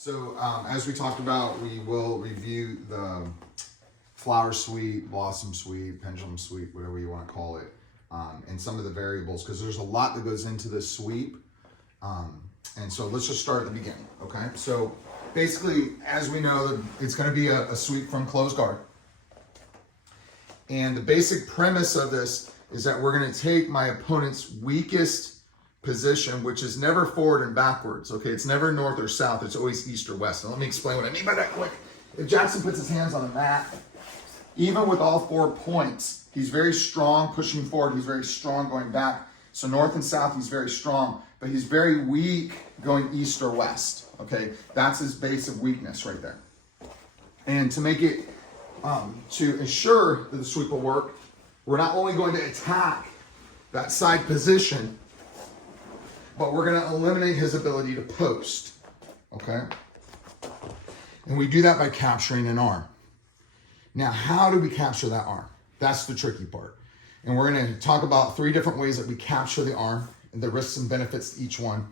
So as we talked about, we will review the flower sweep, blossom sweep, pendulum sweep, whatever you want to call it, and some of the variables, because there's a lot that goes into this sweep. And so let's just start at the beginning, okay? So basically, as we know, it's going to be a sweep from closed guard. And the basic premise of this is that we're going to take my opponent's weakest position, which is never forward and backwards, okay? It's never north or south, it's always east or west. And let me explain what I mean by that quick. If Jackson puts his hands on the mat, even with all 4 points, he's very strong pushing forward, he's very strong going back. So north and south, he's very strong, but he's very weak going east or west, okay? That's his base of weakness right there. And to make it, to ensure that the sweep will work, we're not only going to attack that side position, but we're going to eliminate his ability to post, okay? And we do that by capturing an arm. Now, how do we capture that arm? That's the tricky part. And we're going to talk about 3 different ways that we capture the arm, and the risks and benefits to each one,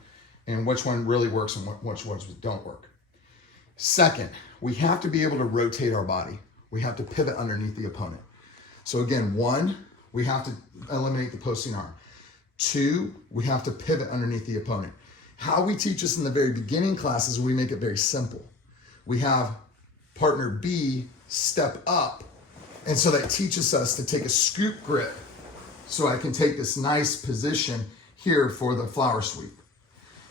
and which one really works and which ones don't work. Second, we have to be able to rotate our body. We have to pivot underneath the opponent. So again, 1, we have to eliminate the posting arm. 2, we have to pivot underneath the opponent. How we teach this in the very beginning classes, we make it very simple. We have partner B step up, and so that teaches us to take a scoop grip so I can take this nice position here for the flower sweep.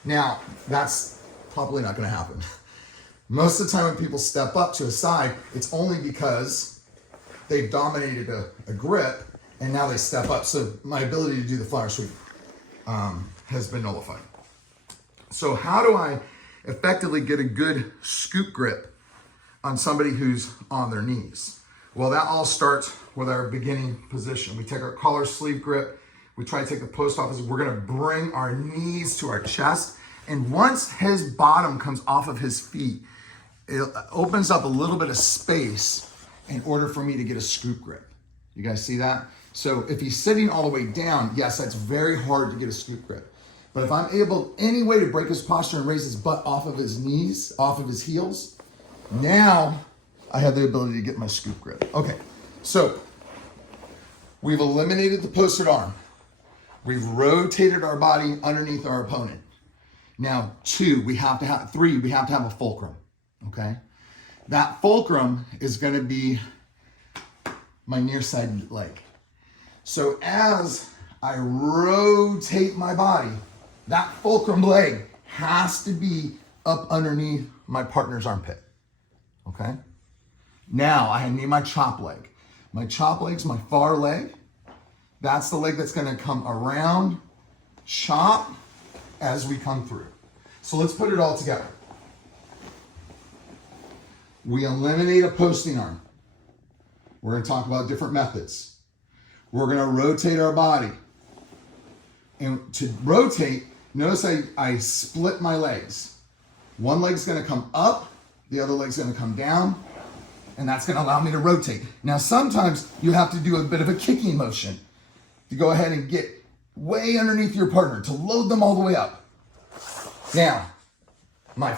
Now, that's probably not going to happen. Most of the time when people step up to a side, it's only because they've dominated a grip and now they step up. So my ability to do the flower sweep has been nullified. So how do I effectively get a good scoop grip on somebody who's on their knees? Well, that all starts with our beginning position. We take our collar sleeve grip. We try to take the post off. We're going to bring our knees to our chest. And once his bottom comes off of his feet, it opens up a little bit of space in order for me to get a scoop grip. You guys see that? So if he's sitting all the way down, yes, that's very hard to get a scoop grip. But if I'm able any way to break his posture and raise his butt off of his knees, off of his heels, now I have the ability to get my scoop grip. Okay, so we've eliminated the posted arm. We've rotated our body underneath our opponent. Now, 3, we have to have a fulcrum, okay? That fulcrum is gonna be my near side leg. So as I rotate my body, that fulcrum leg has to be up underneath my partner's armpit, okay? Now I need my chop leg. My chop leg's my far leg. That's the leg that's gonna come around, chop as we come through. So let's put it all together. We eliminate a posting arm. We're gonna talk about different methods. We're gonna rotate our body. And to rotate, notice I split my legs. One leg's gonna come up, the other leg's gonna come down, and that's gonna allow me to rotate. Now sometimes you have to do a bit of a kicking motion to go ahead and get way underneath your partner, to load them all the way up. Now, my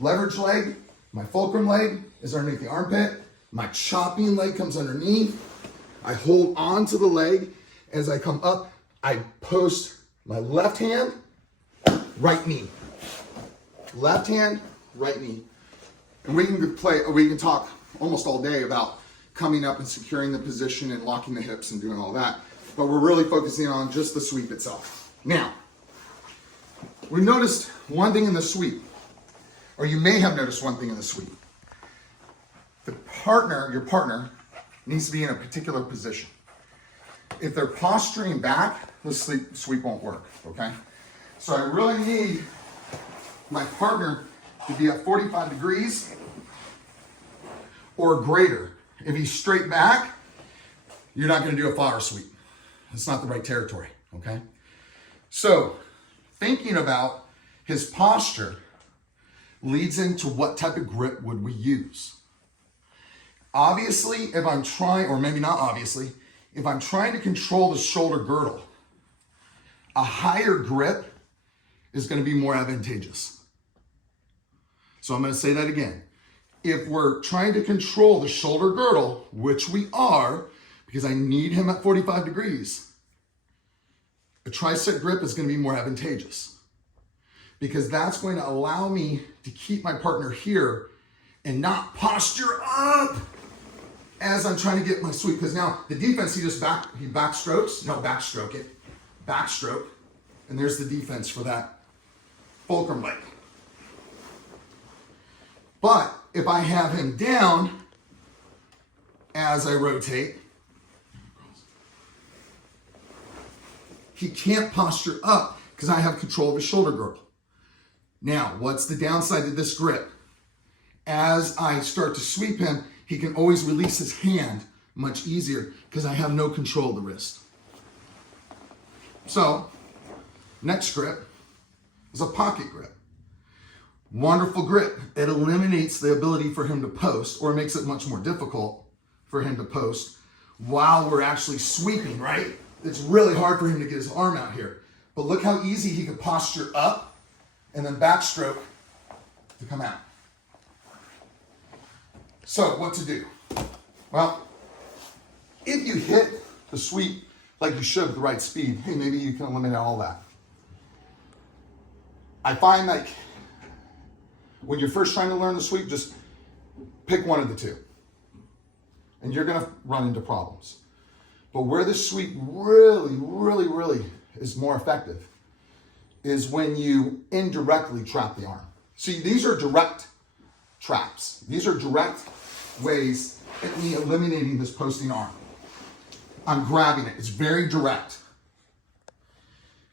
leverage leg, my fulcrum leg is underneath the armpit. My chopping leg comes underneath. I hold on to the leg. As I come up, I post my left hand, right knee. Left hand, right knee. And we can talk almost all day about coming up and securing the position and locking the hips and doing all that. But we're really focusing on just the sweep itself. Now, we've noticed one thing in the sweep, or you may have noticed one thing in the sweep. Your partner needs to be in a particular position. If they're posturing back, the sweep won't work, okay? So I really need my partner to be at 45 degrees or greater. If he's straight back, you're not gonna do a flower sweep. It's not the right territory, okay? So thinking about his posture leads into what type of grip would we use. Obviously, if I'm trying, or maybe not obviously, if I'm trying to control the shoulder girdle, a higher grip is going to be more advantageous. So I'm going to say that again. If we're trying to control the shoulder girdle, which we are, because I need him at 45 degrees, a tricep grip is going to be more advantageous, because that's going to allow me to keep my partner here and not posture up as I'm trying to get my sweep. Because now the defense, he backstrokes, no, backstroke it, backstroke, and there's the defense for that fulcrum leg. But if I have him down as I rotate, he can't posture up because I have control of his shoulder girdle. Now, what's the downside to this grip? As I start to sweep him, he can always release his hand much easier because I have no control of the wrist. So, next grip is a pocket grip. Wonderful grip. It eliminates the ability for him to post, or makes it much more difficult for him to post while we're actually sweeping, right? It's really hard for him to get his arm out here. But look how easy he can posture up and then backstroke to come out. So what to do? Well, if you hit the sweep like you should at the right speed, hey, maybe you can eliminate all that. I find like when you're first trying to learn the sweep, just pick one of the two. And you're gonna run into problems. But where the sweep really is more effective is when you indirectly trap the arm. See, these are direct traps. These are direct ways at me eliminating this posting arm. I'm grabbing it. It's very direct.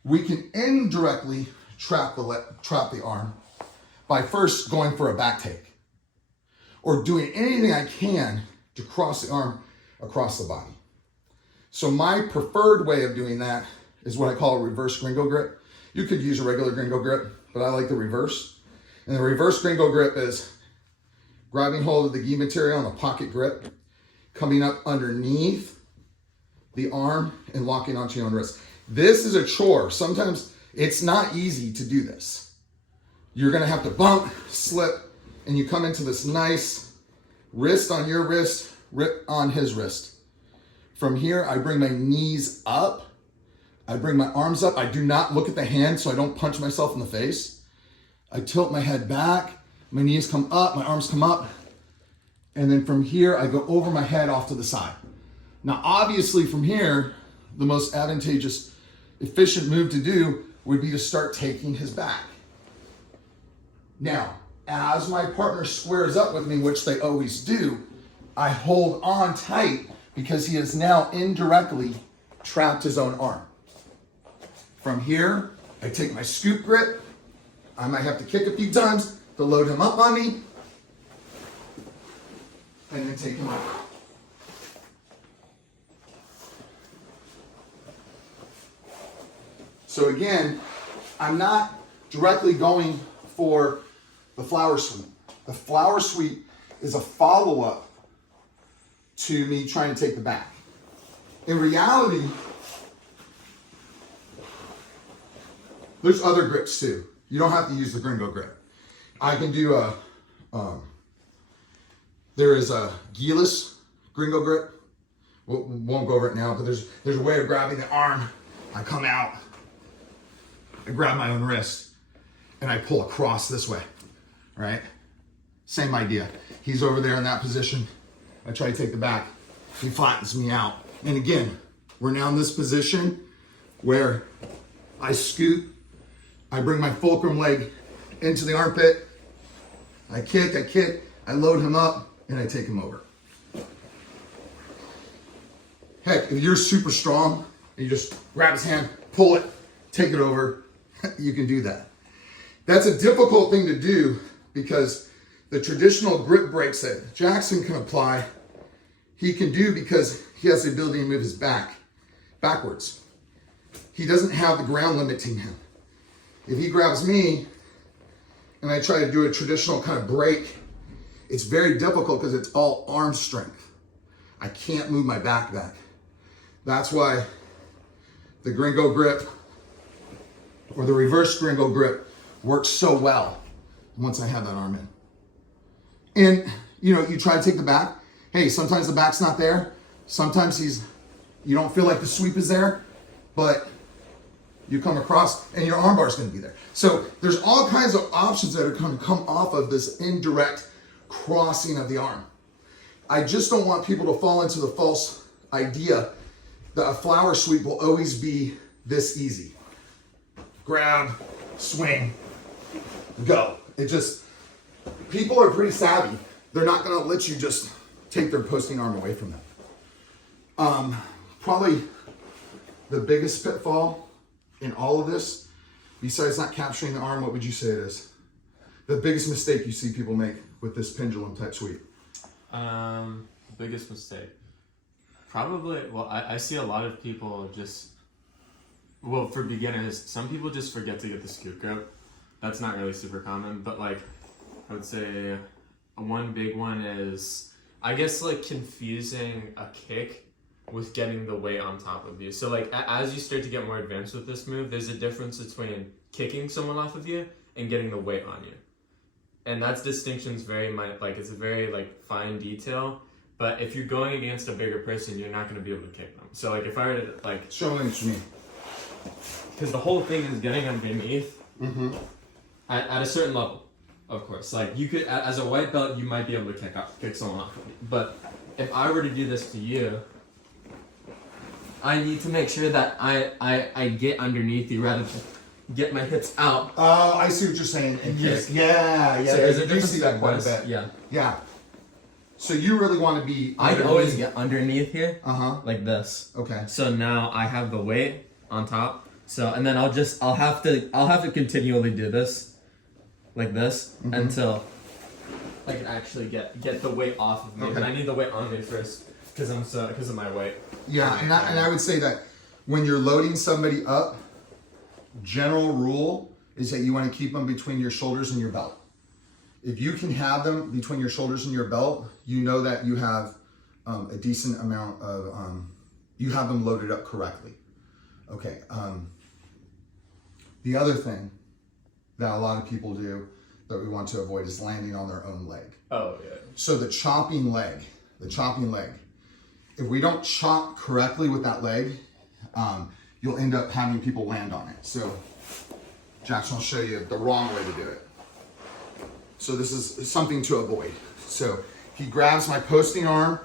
We can indirectly trap the arm by first going for a back take or doing anything I can to cross the arm across the body. So my preferred way of doing that is what I call a reverse gringo grip. You could use a regular gringo grip, but I like the reverse. And the reverse gringo grip is grabbing hold of the gi material on the pocket grip, coming up underneath the arm and locking onto your own wrist. This is a chore. Sometimes it's not easy to do this. You're gonna have to bump, slip, and you come into this nice wrist on your wrist, grip on his wrist. From here, I bring my knees up. I bring my arms up. I do not look at the hand so I don't punch myself in the face. I tilt my head back. My knees come up, my arms come up. And then from here, I go over my head off to the side. Now, obviously from here, the most advantageous, efficient move to do would be to start taking his back. Now, as my partner squares up with me, which they always do, I hold on tight because he has now indirectly trapped his own arm. From here, I take my scoop grip. I might have to kick a few times to load him up on me, and then take him over. So again, I'm not directly going for the flower sweep. The flower sweep is a follow-up to me trying to take the back. In reality, there's other grips too. You don't have to use the gringo grip. I can do there is a gi-less gringo grip. We won't go over it now, but there's a way of grabbing the arm. I come out, I grab my own wrist, and I pull across this way, right? Same idea. He's over there in that position. I try to take the back. He flattens me out. And again, we're now in this position where I scoot, I bring my fulcrum leg into the armpit, I kick, I load him up, and I take him over. Heck, if you're super strong, and you just grab his hand, pull it, take it over, you can do that. That's a difficult thing to do because the traditional grip breaks that Jackson can apply, he can do because he has the ability to move his back backwards. He doesn't have the ground limiting him. If he grabs me and I try to do a traditional kind of break, it's very difficult because it's all arm strength. I can't move my back. That's why the gringo grip or the reverse gringo grip works so well once I have that arm in. And, you know, you try to take the back. Hey, sometimes the back's not there. Sometimes you don't feel like the sweep is there, but you come across and your armbar is going to be there. So there's all kinds of options that are going to come off of this indirect crossing of the arm. I just don't want people to fall into the false idea that a flower sweep will always be this easy. Grab, swing, go. It just, people are pretty savvy. They're not going to let you just take their posting arm away from them. Probably the biggest pitfall in all of this, besides not capturing the arm, what would you say it is? The biggest mistake you see people make with this pendulum type sweep? Biggest mistake. Probably, well, I see a lot of people just, well, for beginners, some people just forget to get the scoop grip. That's not really super common, but like, I would say one big one is, I guess, like confusing a kick with getting the weight on top of you. So like, as you start to get more advanced with this move, there's a difference between kicking someone off of you and getting the weight on you. And that's distinction's very, like, it's a very like fine detail. But if you're going against a bigger person, you're not going to be able to kick them. So like, if I were to like, Show me what you mean. Because the whole thing is getting underneath at a certain level, of course. Like you could, as a white belt, you might be able to kick someone off of me. But if I were to do this to you, I need to make sure that I get underneath you rather than get my hips out. Oh, I see what you're saying. Yes. Yeah. So there's a You difference see that quite a between bit. yeah. Yeah. So you really want to be I always get underneath here, like this. Okay. So now I have the weight on top. So and then I'll have to continually do this, like this, until I can actually get the weight off of me. Okay. And I need the weight on me first because of my weight. Yeah, and I would say that when you're loading somebody up, general rule is that you want to keep them between your shoulders and your belt. If you can have them between your shoulders and your belt, you know that you have a decent amount of, you have them loaded up correctly. Okay. The other thing that a lot of people do that we want to avoid is landing on their own leg. Oh, yeah. So the chopping leg, if we don't chop correctly with that leg, you'll end up having people land on it. So Jackson will show you the wrong way to do it. So this is something to avoid. So he grabs my posting arm,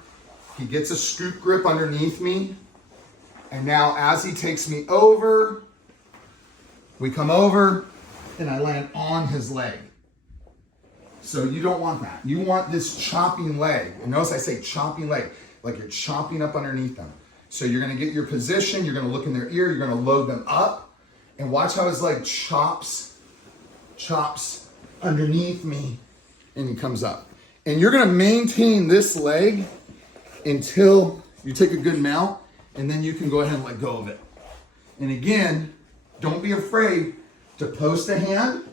he gets a scoop grip underneath me, and now as he takes me over, we come over, and I land on his leg. So you don't want that. You want this chopping leg. And notice I say chopping leg, like you're chopping up underneath them. So you're gonna get your position, you're gonna look in their ear, you're gonna load them up, and watch how his leg chops underneath me, and he comes up. And you're gonna maintain this leg until you take a good mount, and then you can go ahead and let go of it. And again, don't be afraid to post a hand.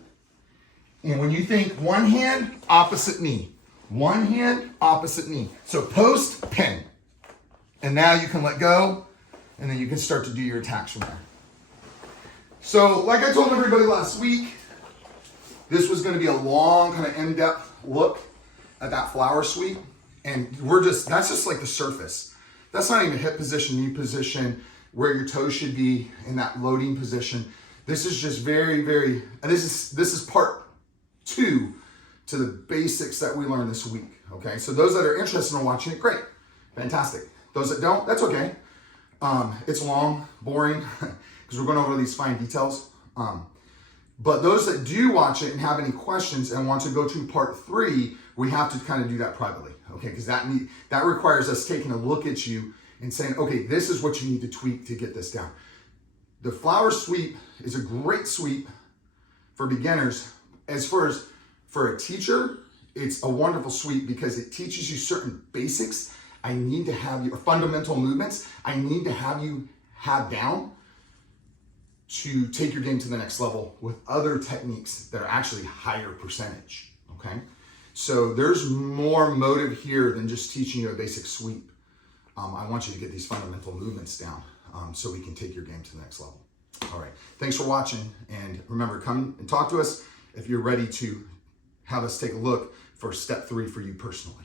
And when you think one hand, opposite knee. One hand, opposite knee. So post, pin. And now you can let go, and then you can start to do your attacks from there. So like I told everybody last week, this was going to be a long, kind of in-depth look at that flower sweep. And that's just like the surface. That's not even hip position, knee position, where your toes should be in that loading position. This is just very, very, and this is part 2 to the basics that we learned this week. Okay, so those that are interested in watching it, great, fantastic. Those that don't, that's okay. It's long, boring, because we're going over these fine details. But those that do watch it and have any questions and want to go to part 3, we have to kind of do that privately, okay? Because that requires us taking a look at you and saying, okay, this is what you need to tweak to get this down. The flower sweep is a great sweep for beginners. As far as for a teacher, it's a wonderful sweep because it teaches you certain basics I need to have you, or fundamental movements I need to have you have down to take your game to the next level with other techniques that are actually higher percentage, okay? So there's more motive here than just teaching you a basic sweep. I want you to get these fundamental movements down so we can take your game to the next level. All right, thanks for watching, and remember, come and talk to us if you're ready to have us take a look for step 3 for you personally?